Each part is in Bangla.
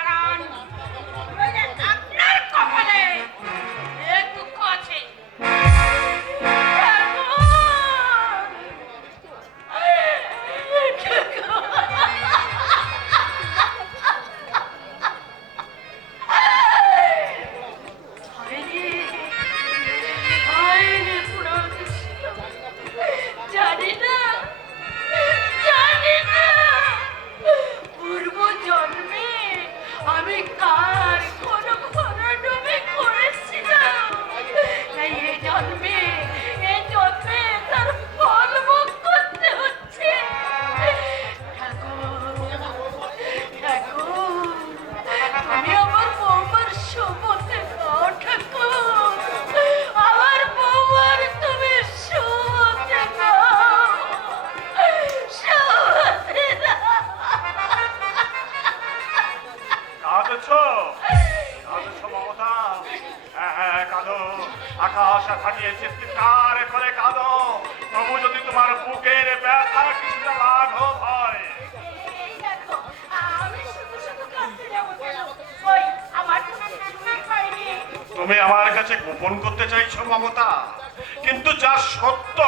দাঁড়ান, আপনার কপালে এ দুঃখ আছে। জানি না, জানি না পূর্ব জন্মে আমি কার কোন ঘোরাডুবি করেছিলাম। তাই এই জন্মে তার ফল ভোগ করতে হচ্ছে। ঠাকুর, ঠাকুর, তুমি আমার বৌমার শোভতে দাও। ঠাকুর, আমার বৌমার তুমি শোভতে দাও, শোভতে দাও। কাঁদছো মমতা? হ্যাঁ কাঁদো, আকাশ ফাটিয়ে চিৎকার করে কাঁদো, তবু যদি তোমার বুকের ব্যথা কিছুটা লাঘব হয়। এই দেখো, আমি শুধু শুধু কাঁদতে যাবো কেন? ওই আমার কোনো কিছুই হয়নি। তুমি আমার কাছে গোপন করতে চাইছো মমতা, কিন্তু যা সত্য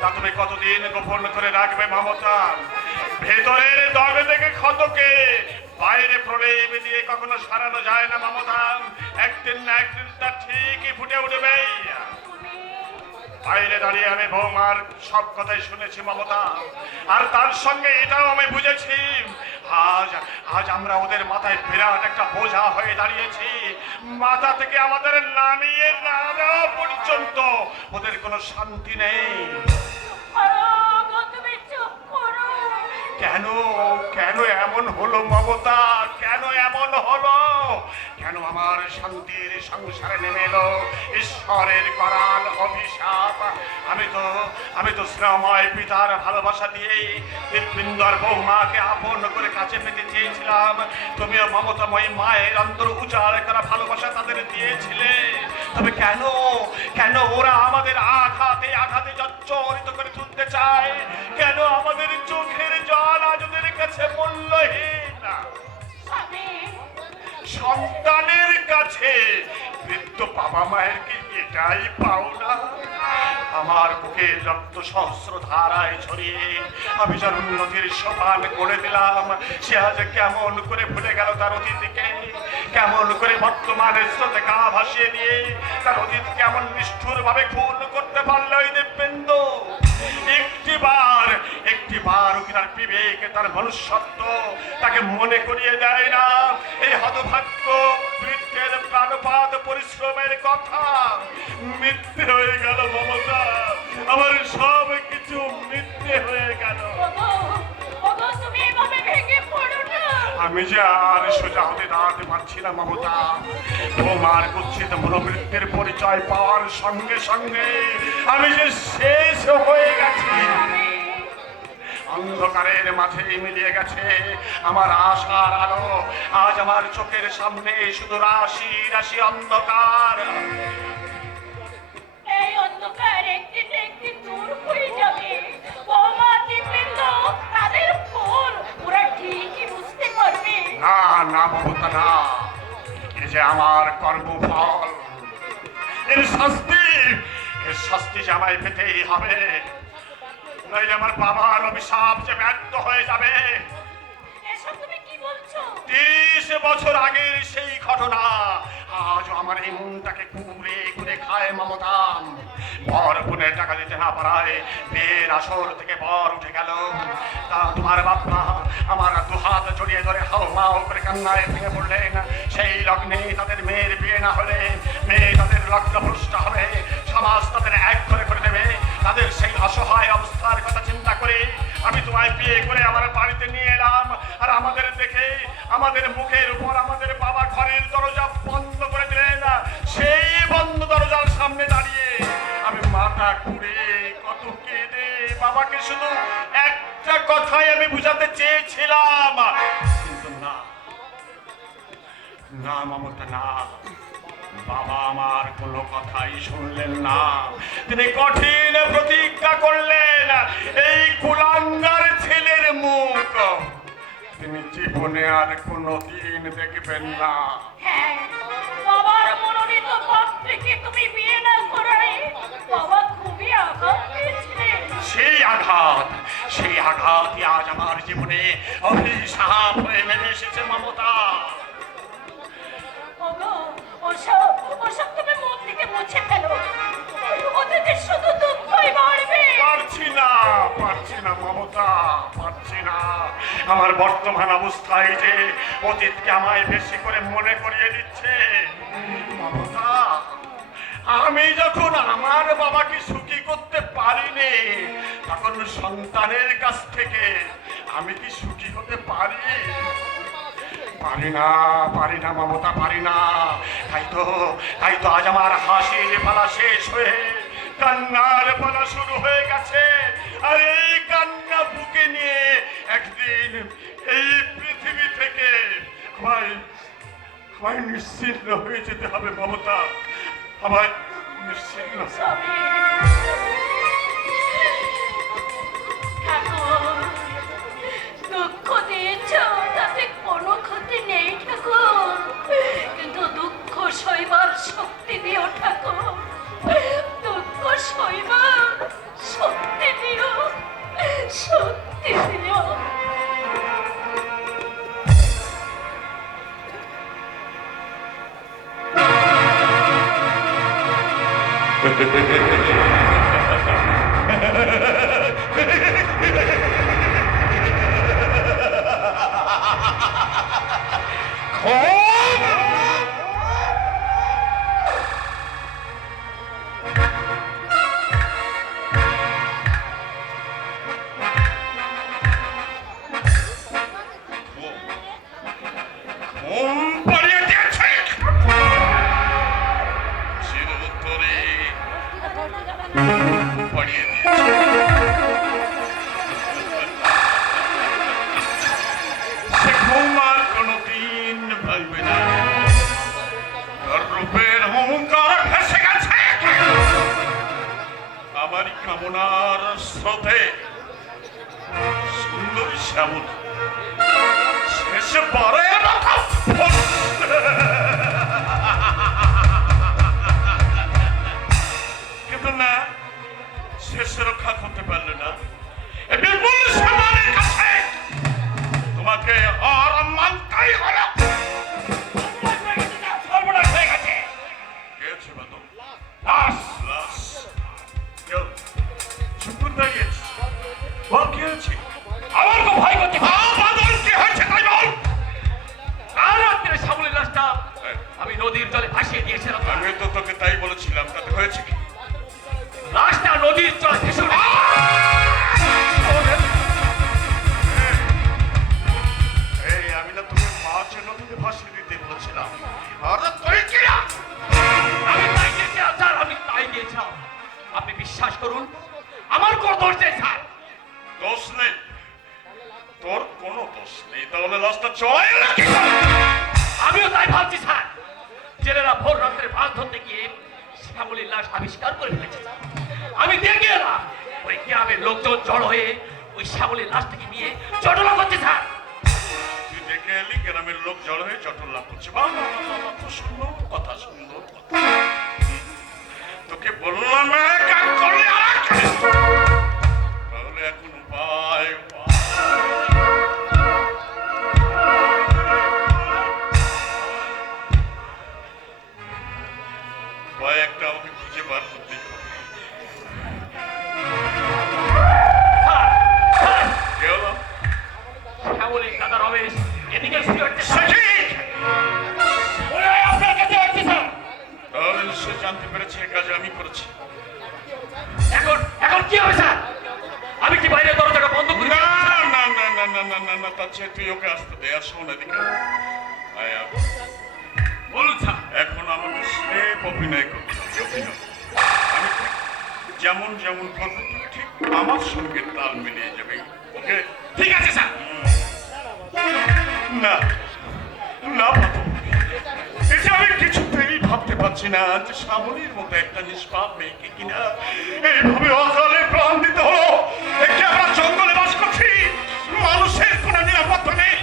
তা তুমি কতদিন গোপন করে রাখবে মমতা? ভেতরের দবে থেকে ক্ষতকে বাইরে প্রলেপ দিয়ে কখনো সারানো যায় না মমতা। একদিন না একদিন তা ঠিকই ফুটে উঠবে। বাইরে দাঁড়িয়ে আমি বৌমার সব কথাই শুনেছি মমতা, আর তার সঙ্গে এটাও আমি বুঝেছি আজ আমরা ওদের মাথায় বিরাট একটা বোঝা হয়ে দাঁড়িয়েছি। মাথা থেকে আমাদের নামিয়ে না দেওয়া পর্যন্ত ওদের কোনো শান্তি নেই। তুমি চুপ করো। কেন কেন এমন হলো মমতা? কেন এমন হলো? কেন আমার শান্তির সংসারে নেমে এলো ঈশ্বরের করাল অভিশাপ? আমি তো শ্রময় পিতার ভালোবাসা দিয়ে হৃৎপিণ্ডর বৌমাকে আপন করে কাছে পেতে চেয়েছিলাম। তুমিও মমতাময়ী মায়ের অন্তর উজাড় করা ভালোবাসা তাদের দিয়েছিলে। তবে কেন কেন ওরা আমাদের আঘাতে আঘাতে জর্জরিত করে তুলতে চায়? কেন আমাদের চোখের জল আজ ওদের কাছে মূল্যহীন? সন্তানের কাছে বৃদ্ধ বাবা মায়ের কি এটাই পাওনা? আমার বুকে রক্ত সহস্র ধারায় ছড়িয়ে আমি যার উন্নতির সোপান করে দিলাম, সে আজ কেমন করে ভুলে গেল তার অতীতকে? কেমন করে বর্তমানের স্রোতে গা ভাসিয়ে দিয়ে তার অতীত কেমন নিষ্ঠুর ভাবে খুন করতে পারলো ওই দেববৃন্দ? একটিবার তার বিবেক তার মনুষ্যত্ব তাকে মনে করিয়ে দেয় না এই হতভাগ্য বৃদ্ধের প্রাণপাত পরিশ্রমের কথা? মিথ্যে হয়ে গেল মমতা, আমার সব কিছু মিথ্যে হয়ে গেল। আমি যে আর সোজা হতে দাঁড়াতে পারছি না মমতা। তোমার কুচ্ছিত মনোবৃত্তির পরিচয় পাওয়ার সঙ্গে সঙ্গে আমি যে শেষ হয়ে গেছি। অন্ধকারের মাঝে মিলিয়ে গেছে আমার আশার আলো। আজ আমার চোখের সামনে শুধু রাশি রাশি অন্ধকার। এই অন্ধকার একদিন একদিন দূর হয়ে যাবে। তাদের ফল ওরা ঠিকই বুঝতে পারবে। না না মমতা না, এ যে আমার কর্মফল। এর শাস্তি যে আমায় পেতেই হবে, নইলে আমার বাবার অভিশাপ যে ব্যর্থ হয়ে যাবে। এসব তুমি কি বলছো? 30 বছর আগের সেই ঘটনা আজ আমার এই মনটাকে কুড়ে কুড়ে খায় মমতা। বর বোনের টাকা দিতে না পারায় বিয়ের আসর থেকে বর উঠে গেল। তা তোমার বাবা আমার দুহাত জড়িয়ে ধরে হাও মাও করে কান্নায় ভেঙে পড়লেন। সেই লগ্নে তাদের মেয়ের বিয়ে না হলে মেয়ে তাদের লগ্নভ্রষ্ট হবে, সমাজ তাদের এক করে দেবে। তাদের সেই অসহায় অবস্থার কথা চিন্তা করে আমি তোমায় বিয়ে করে আমার বাড়িতে নিয়ে এলাম। আর আমাদের দেখে আমাদের মুখের উপর আমাদের বাবা ঘরের দরজা বন্ধ করে দিলেন। সেই বন্ধ দরজার সামনে দাঁড়িয়ে আমি মাথা ঘুরে কত কেঁদে বাবাকে শুধু একটা কথাই আমি বুঝাতে চেয়েছিলাম, কিন্তু না না মমতা না, বাবা আমার কোনো কথাই শুনলেন না। তিনি কঠিন প্রতিজ্ঞা করলেন এই কুলাঙ্গার ছেলের মুখ তিনি জীবনে আর কোনো দিন দেখবেন না। হ্যাঁ, বাবার মনোনীত পাত্রীকে তুমি বিয়ে না করাই বাবা খুবই আঘাত পেয়েছিলেন। সেই আঘাতই আজ আমার জীবনে অভিশাপ হয়ে নেমে এসেছে মমতা। ওগো, ওসব তুমি মন থেকে মুছে ফেলো। ওদেরকে শুধু দুঃখই বাড়বে। পারছি না মমতা, পারছি না। আমার বর্তমান অবস্থায় যে অতীতকে আমায় বেশি করে মনে করিয়ে দিচ্ছে মমতা। আমি যখন আমার বাবাকে সুখী করতে পারিনি, তখন সন্তানের কাছ থেকে আমি কি সুখী হতে পারি? পারি না মমতা, পারি না। তাই তো আজ আমার হাসির পালা শেষ হয়ে কান্নার পালা শুরু হয়ে গেছে। আর এই কান্না বুকে নিয়ে একদিন এই পৃথিবী থেকে আমায় নিশ্চিন্ন হয়ে যেতে হবে মমতা, আমায় নিশ্চিন্ন। ঠাকুর, দুঃখ দিয়েছ তাতে কোনো ক্ষতি নেই ঠাকুর, কিন্তু দুঃখ সইবার শক্তি দিও ঠাকুর, দুঃখ সইবার শক্তি দিও, শক্তি দিও। আমার কামনার স্রোতে সুন্দর শ্যামল শেষে পরে কিন্তু না, শেষে রক্ষা করতে পারলে না। বিপুল শ্যামলের কাছে তোমাকে আর মানতেই হলো। সর্বনাশ হয়ে গেছে। গেছে বাদল, লাশ লাশ শুকুর দাঁড়িয়েছে। বল কি হয়েছে? আমার তো ভয় করছে। বাদল কি হয়েছে তাই বল। কাল রাত্রে শ্যামলের লাশটা আমি নদীর জলে ভাসিয়ে দিয়েছিলাম। আমি তো তোকে তাই বলেছিলাম, তাতে হয়েছে কি? লাশটা নদীর জলে ভেসে উঠেছে। এই আমি না তোকে মাছ নদীতে ভাসিয়ে দিতে বলেছিলাম। আরে তুই কি না? আমি তাই দিয়েছিলাম স্যার, আমি তাই দিয়েছিলাম। আপনি বিশ্বাস করুন, আমার কোনো দোষ নেই স্যার। দোষ নেই? তোর কোনো দোষ নেই, তাহলে লাশটা চড়াই নাকি? আমিও তাই ভাবছি স্যার। জেলেরা ভোর রাত্রে মাছ ধরতে গিয়ে শ্যামলীর লাশ আবিষ্কার করে ফেলেছে। আমি দেখে এলাম ওই গ্রামের লোকজন জড়ো হয়ে ওই শ্যামলীর লাশটাকে নিয়ে চটলা করছে স্যার। তুই দেখে এলি গ্রামের লোক জড়ো হয়ে চটলা করছে? বাবা, খুব সুন্দর কথা, সুন্দর কথা। তোকে বললাম না কাজ করলে আর তাহলে এখন উপায় একটা আমাকে খুঁজে বার করতে হবে। কে হলো? শ্যামলীর দাদা রমেশ এদিকে আপনার কাছে আসছে স্যার। তাহলে নিশ্চয় জানতে পেরেছে এই কাজ আমি করেছি। এখন কি হবে স্যার? আমি কি বাইরে দরজাটা বন্ধ করি? না না না না না না না না, তার চেয়ে তুই ওকে আসতে দে। আর শোন এদিকে, বলুন স্যার। এখন আমাকে স্রেফ অভিনয় করতে হবে, অভিনয়। আমি যেমন যেমন করবো ঠিক আমার সঙ্গে তাল মিলিয়ে যাবে। ওকে? ঠিক আছে স্যার। না না, এটা আমি কিছুতেই ভাবতে পারছি না যে শ্যামলীর মতো একটা নিষ্পাপ মেয়েকে কিনা এইভাবে অকালে প্রাণ দিতে হলো। একে আমরা জঙ্গলে বাস করছি, মানুষের কোনো নিরাপত্তা নেই।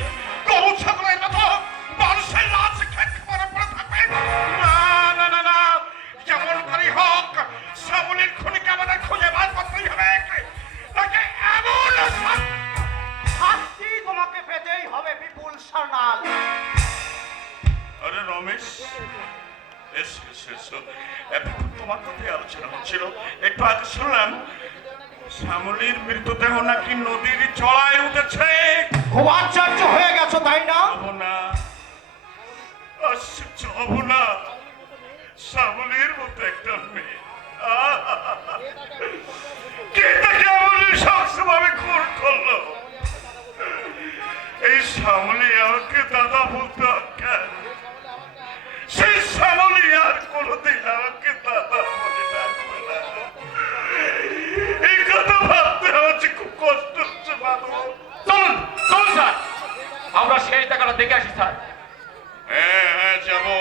রমেশ, এসো, এসো, এসো। এতক্ষণ তোমার কথাই আলোচনা হচ্ছিল। একটু আগে শুনলাম শ্যামলীর মৃতদেহ নাকি নদীর চড়ায় উঠেছে। খুব আশ্চর্য হয়ে গেছো তাই না? হব না, আশ্চর্য হব না। শ্যামলীর মতো একটা মেয়ে কে তাকে এমন সবসময় খুন করলো? এই শ্যামলী আমাকে দাদা বলতে কেন? সেই শ্যামলী আর কোনোদিন আমাকে দাদা বলে ডাকবে না। এই কথা ভাবতে হচ্ছে, খুব কষ্ট হচ্ছে বাবু। চলুন চলুন স্যার, আমরা শেষ দেখাটা দেখে আসি স্যার। হ্যাঁ হ্যাঁ, যাবো,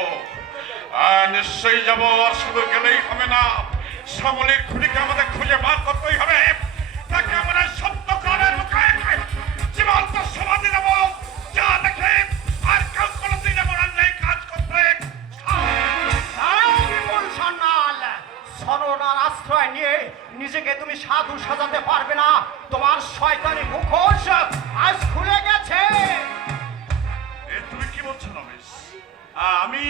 নিশ্চয়ই যাবো। আর শুধু গেলেই হবে না, শ্যামলীর খুনিকে আমাদের খুঁজে বার করতেই হবে। তাকে আমরা সত্য করে জীবন্ত সমাধি দেবো, যা দেখে আর কেউ কোনোদিন এমন অন্যায় কাজ করতে। দাঁড়াও বিপুল সান্যাল, সরনার আশ্রয় নিয়ে নিজেকে তুমি সাধু সাজাতে পারবে না। তোমার শয়তানি মুখোশ আজ খুলে গেছে। তুমি কি বলছো রমেশ? আমি